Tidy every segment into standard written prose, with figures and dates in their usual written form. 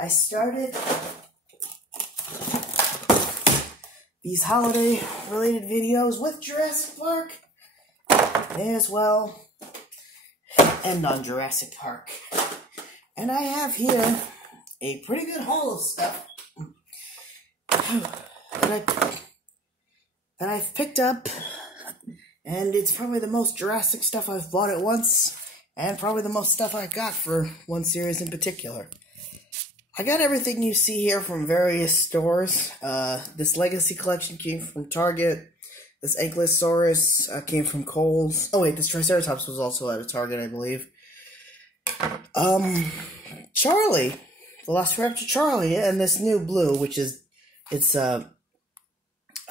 I started these holiday-related videos with Jurassic Park. May as well end on Jurassic Park. And I have here a pretty good haul of stuff that I've picked up, and it's probably the most Jurassic stuff I've bought at once, and probably the most stuff I've got for one series in particular. I got everything you see here from various stores. This Legacy collection came from Target. This Ankylosaurus came from Kohl's. Oh wait, this Triceratops was also at a Target, I believe. Charlie, Velociraptor Charlie, and this new blue, which is, I'll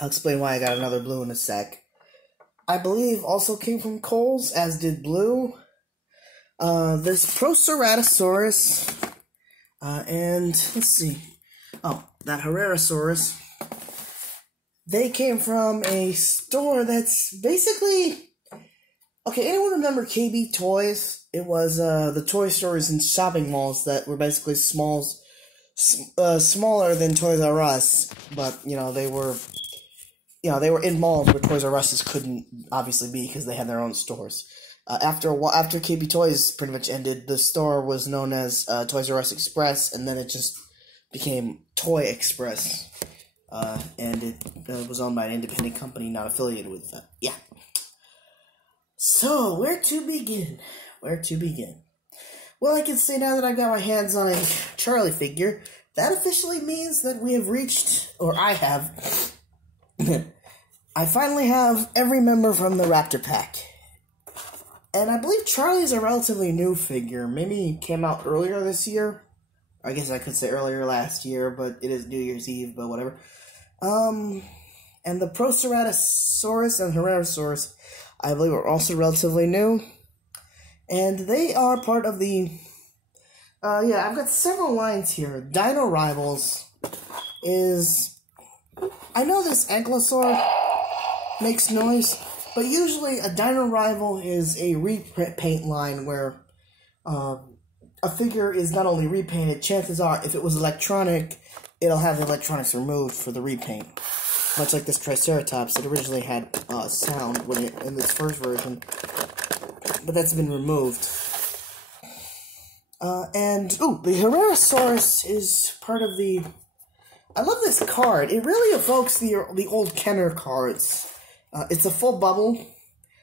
explain why I got another blue in a sec. I believe also came from Kohl's, as did blue. This Proceratosaurus, and let's see. Oh, that Herrerasaurus. They came from a store that's basically... Okay, anyone remember KB Toys? It was the toy stores and shopping malls that were basically smaller than Toys R Us, but they were in malls where Toys R Us couldn't obviously be because they had their own stores. After KB Toys pretty much ended, the store was known as Toys R Us Express, and then it just became Toy Express, and it was owned by an independent company not affiliated with that. Yeah. So, where to begin? Well, I can say now that I've got my hands on a Charlie figure, that officially means that we have reached, or I have, I finally have every member from the Raptor pack. And I believe Charlie's a relatively new figure. Maybe it came out earlier this year. I guess I could say earlier last year, but it is New Year's Eve, but whatever. And the Proceratosaurus and Herrerasaurus, I believe, are also relatively new. And they are part of the... I've got several lines here. Dino Rivals is... I know this Ankylosaur makes noise, but usually a Dino Rival is a repaint line where a figure is not only repainted, chances are, if it was electronic, it'll have the electronics removed for the repaint. Much like this Triceratops, it originally had sound in its first version, but that's been removed. The Herrerasaurus is part of the... I love this card. It really evokes the old Kenner cards. It's a full bubble.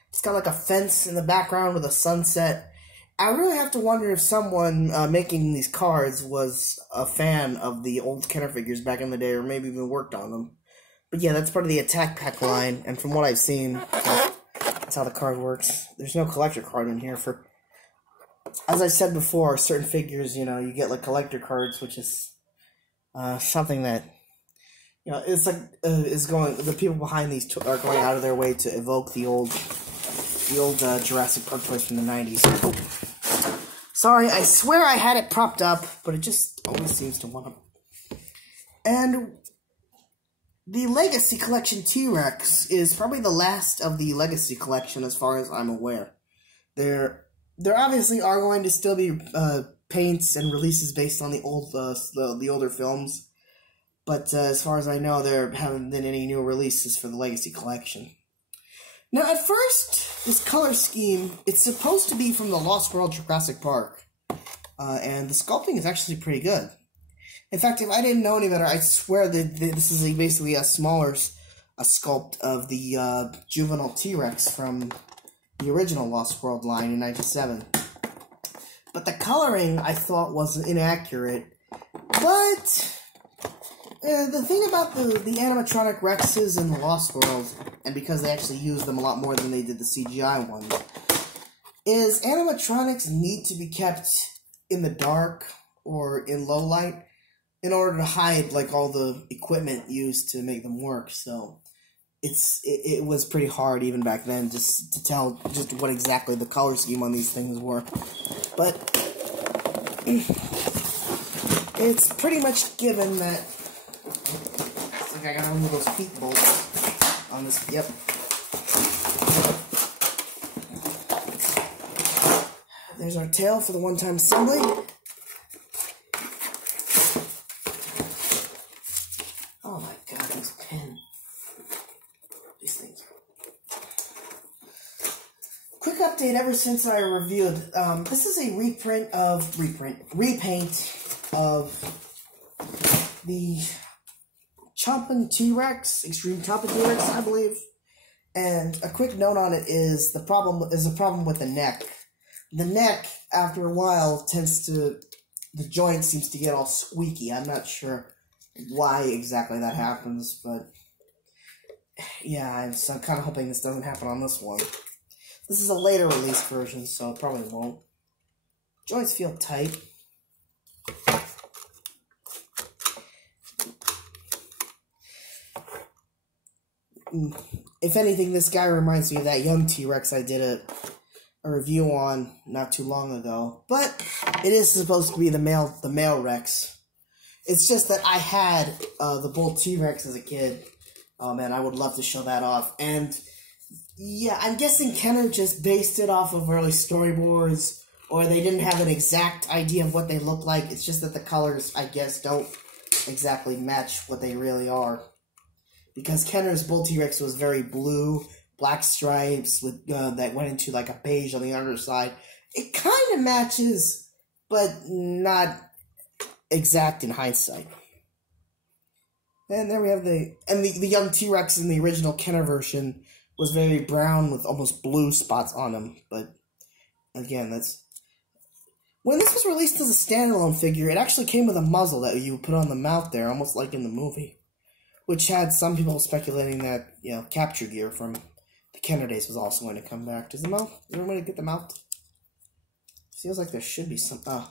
It's got like a fence in the background with a sunset. I really have to wonder if someone making these cards was a fan of the old Kenner figures back in the day, or maybe even worked on them. But yeah, that's part of the Attack Pack line, and from what I've seen, that's how the card works. There's no collector card in here for... As I said before, certain figures, you get like collector cards, which is something that, it's like, the people behind these are going out of their way to evoke the old Jurassic Park toys from the 90s. Oh. Sorry, I swear I had it propped up, but it just always seems to want to... And... the Legacy Collection T-Rex is probably the last of the Legacy Collection as far as I'm aware. There obviously are going to still be paints and releases based on the older films, but as far as I know, there haven't been any new releases for the Legacy Collection. Now, at first, this color scheme, it's supposed to be from the Lost World Jurassic Park, and the sculpting is actually pretty good. In fact, if I didn't know any better, I'd swear that this is basically a smaller sculpt of the juvenile T-Rex from the original Lost World line in 1997. But the coloring, I thought, was inaccurate. But the thing about the animatronic Rexes in the Lost World, and because they actually used them a lot more than they did the CGI ones, is animatronics need to be kept in the dark or in low light in order to hide like all the equipment used to make them work. So it was pretty hard even back then just to tell just what exactly the color scheme on these things were. But it's pretty much given that... It's like I got one of those feet bolts on this. Yep. There's our tail for the one-time assembly. made ever since I reviewed. This is a repaint of the Chomping T-Rex, Extreme Chomping T-Rex, I believe. And a quick note on it is a problem with the neck. The neck, after a while, the joint seems to get all squeaky. I'm not sure why exactly that happens, but yeah, so I'm kind of hoping this doesn't happen on this one. This is a later release version, so it probably won't. Joints feel tight. If anything, this guy reminds me of that young T-Rex I did a review on not too long ago. But it is supposed to be the male Rex. It's just that I had the bull T-Rex as a kid. Oh man, I would love to show that off. And yeah, I'm guessing Kenner just based it off of early storyboards, or they didn't have an exact idea of what they look like. It's just that the colors, I guess, don't exactly match what they really are. Because Kenner's bull T-Rex was very blue, black stripes with that went into like a beige on the underside. It kind of matches, but not exact in hindsight. And there we have the young T-Rex in the original Kenner version was very brown with almost blue spots on him. But again, when this was released as a standalone figure, it actually came with a muzzle that you put on the mouth there, almost like in the movie. Which had some people speculating that, capture gear from the Kenner days was also going to come back. Does the mouth? Is there a way to get the mouth? Feels like there should be some. Oh,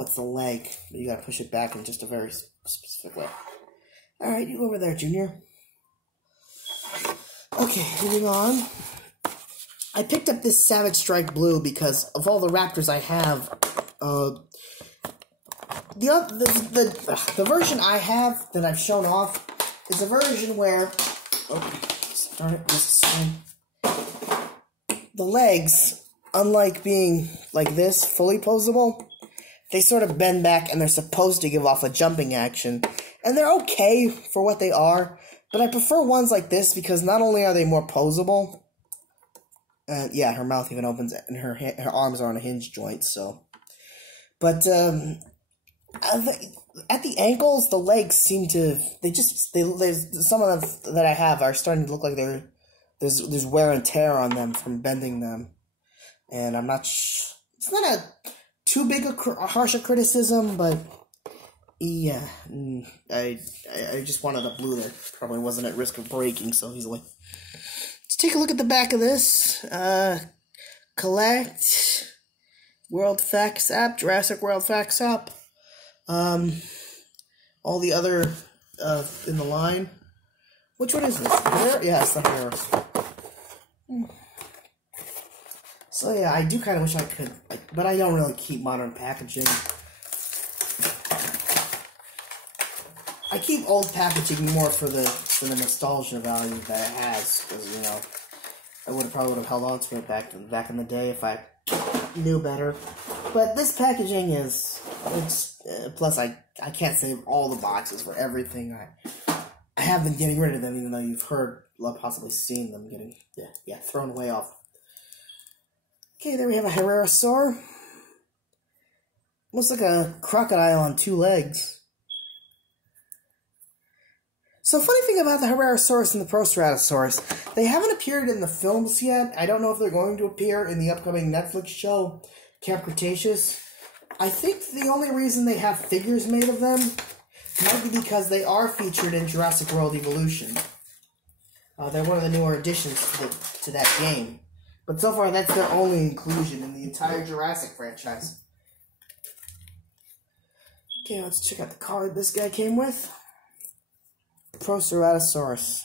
it's the leg. But you gotta push it back in just a very specific way. Alright, you go over there, Junior. Okay, moving on. I picked up this Savage Strike Blue because of all the Raptors I have, the version I have that I've shown off is a version where the legs, unlike being like this, fully posable, they sort of bend back and they're supposed to give off a jumping action. And they're okay for what they are, but I prefer ones like this because not only are they more posable, yeah, her mouth even opens and her arms are on a hinge joint, so. But, at the ankles, the legs seem to, there's some of them that I have are starting to look like there's wear and tear on them from bending them. And I'm not, it's not too big a harsh a criticism, but yeah, I just wanted a blue that probably wasn't at risk of breaking so easily. Let's take a look at the back of this. Collect, World Facts app, Jurassic World Facts app. All the other, in the line. Which one is this? Yeah, it's the Harris. So yeah, I do kind of wish I could, but I don't really keep modern packaging. I keep old packaging more for the nostalgia value that it has, because, I probably would have held on to it back in the day if I knew better. But this packaging is, plus I can't save all the boxes for everything. I have been getting rid of them, even though you've heard, possibly seen them getting, thrown away off. Okay, there we have a Herrerasaur. Looks like a crocodile on two legs. So, funny thing about the Herrerasaurus and the Proceratosaurus, they haven't appeared in the films yet. I don't know if they're going to appear in the upcoming Netflix show, Camp Cretaceous. I think the only reason they have figures made of them might be because they are featured in Jurassic World Evolution. They're one of the newer additions to that game. But so far, that's their only inclusion in the entire Jurassic franchise. Okay, let's check out the card this guy came with. Proceratosaurus.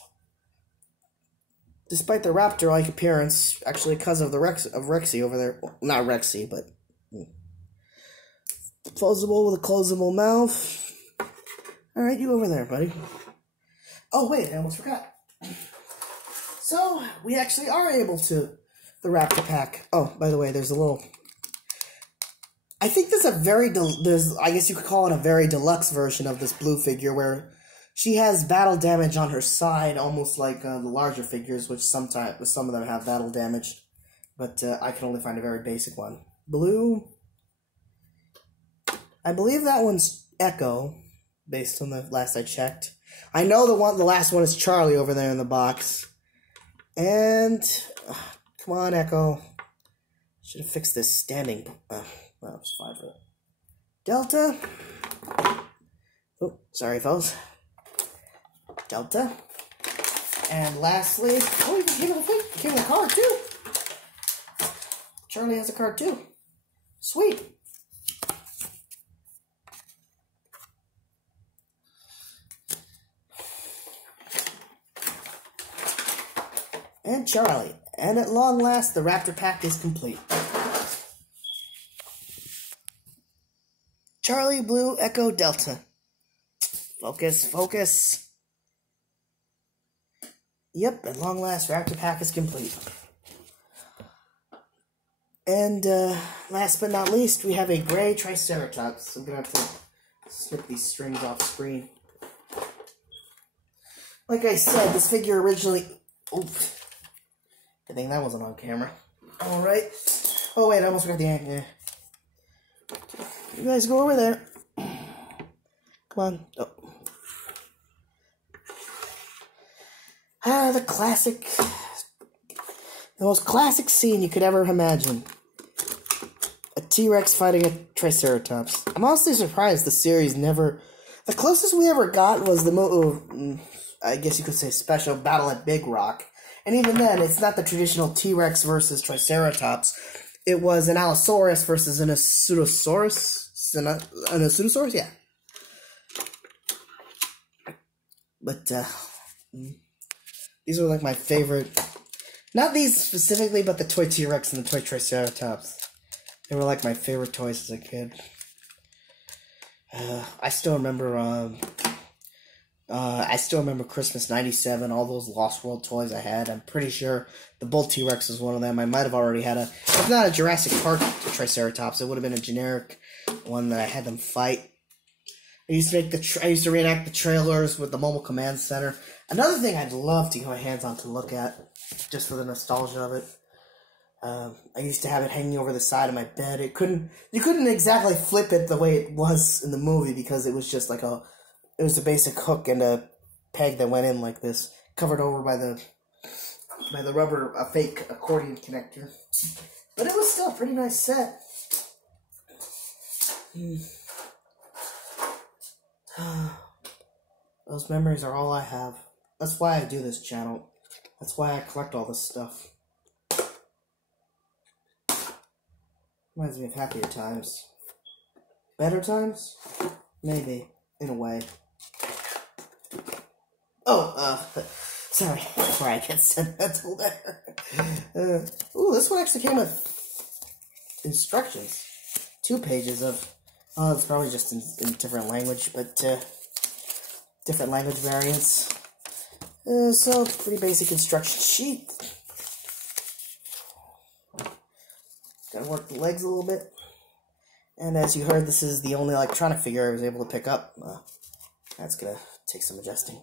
Despite the raptor-like appearance, actually because of Rexy over there. Well, not Rexy, but posable with a closable mouth. Alright, you over there, buddy. Oh, wait, I almost forgot. So, we actually are able to the Raptor pack. Oh, by the way, there's a little... I think there's I guess you could call it a very deluxe version of this blue figure where she has battle damage on her side, almost like the larger figures, which some of them have battle damage but I can only find a very basic one. Blue. I believe that one's Echo, based on the last I checked. I know the last one is Charlie over there in the box. And come on, Echo. Should have fixed this standing. Well, it's fine for that. Delta. Oh, sorry, fellas. Delta. And lastly, oh, you came with a card too. Charlie has a card too. Sweet. And Charlie. And at long last, the Raptor pack is complete. Charlie, Blue, Echo, Delta. Focus, focus. Yep, at long last, Raptor pack is complete. And last but not least, we have a gray Triceratops. I'm going to have to snip these strings off screen. Like I said, this figure originally... Oops. I think that wasn't on camera. Alright. Oh, wait, I almost forgot the angle. You guys go over there. Come on. Oh. The classic... The most classic scene you could ever imagine. A T-Rex fighting a Triceratops. I'm honestly surprised the series never... The closest we ever got was the... I guess you could say special Battle at Big Rock. And even then, it's not the traditional T-Rex versus Triceratops. It was an Allosaurus versus an Pseudosaurus. An Pseudosaurus? Yeah. But, these were like my favorite... Not these specifically, but the toy T-Rex and the toy Triceratops. They were like my favorite toys as a kid. I still remember Christmas '97, all those Lost World toys I had. I'm pretty sure the Bull T-Rex was one of them. I might have already had if not a Jurassic Park Triceratops, it would have been a generic one that I had them fight. I used to reenact the trailers with the Mobile Command Center. Another thing I'd love to get my hands on to look at, just for the nostalgia of it. I used to have it hanging over the side of my bed. You couldn't exactly flip it the way it was in the movie because it was just like it was a basic hook and a peg that went in like this, covered over by the rubber, a fake accordion connector. But it was still a pretty nice set. Those memories are all I have. That's why I do this channel. That's why I collect all this stuff. Reminds me of happier times. Better times? Maybe. In a way. Oh, sorry. Before I get sentimental there. Ooh, this one actually came with instructions. 2 pages of... Oh, it's probably just in different language, but, different language variants. So, pretty basic instruction sheet. Gotta work the legs a little bit. And as you heard, this is the only electronic figure I was able to pick up. That's gonna take some adjusting.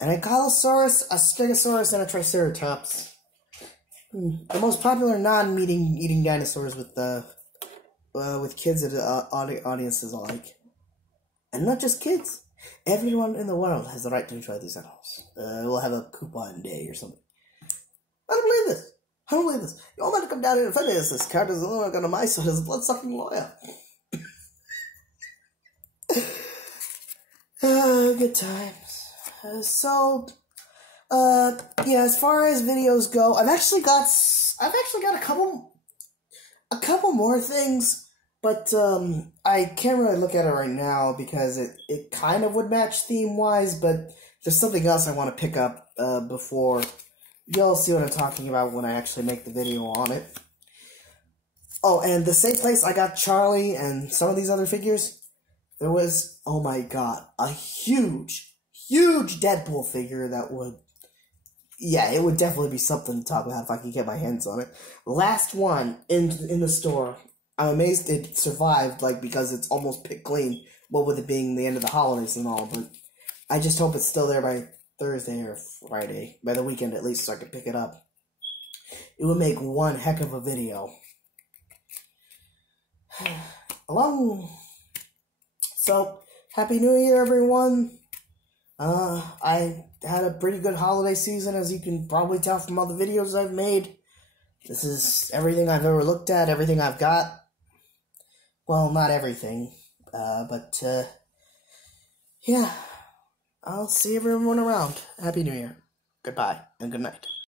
An Ankylosaurus, a Stegosaurus, and a Triceratops. The most popular non-meat-eating dinosaurs with kids and audiences alike. And not just kids. Everyone in the world has the right to try these animals. We'll have a coupon day or something. I don't believe this. I don't believe this. You all meant to come down here and find us. This card is only going to my son as a blood-sucking lawyer. Good times. Yeah, as far as videos go, I've actually got a couple more things, but I can't really look at it right now because it kind of would match theme-wise, but there's something else I want to pick up before you'll see what I'm talking about when I actually make the video on it. Oh, and the same place I got Charlie and some of these other figures, there was, oh my god, a huge Deadpool figure that would, yeah, it would definitely be something to talk about if I could get my hands on it. Last one in the store. I'm amazed it survived, because it's almost picked clean, Well, with it being the end of the holidays and all, but I just hope it's still there by Thursday or Friday, by the weekend at least, so I can pick it up. It would make one heck of a video. So, Happy New Year, everyone. I had a pretty good holiday season, as you can probably tell from all the videos I've made. This is everything I've ever looked at, everything I've got. Well, not everything, but yeah. I'll see everyone around. Happy New Year. Goodbye, and good night.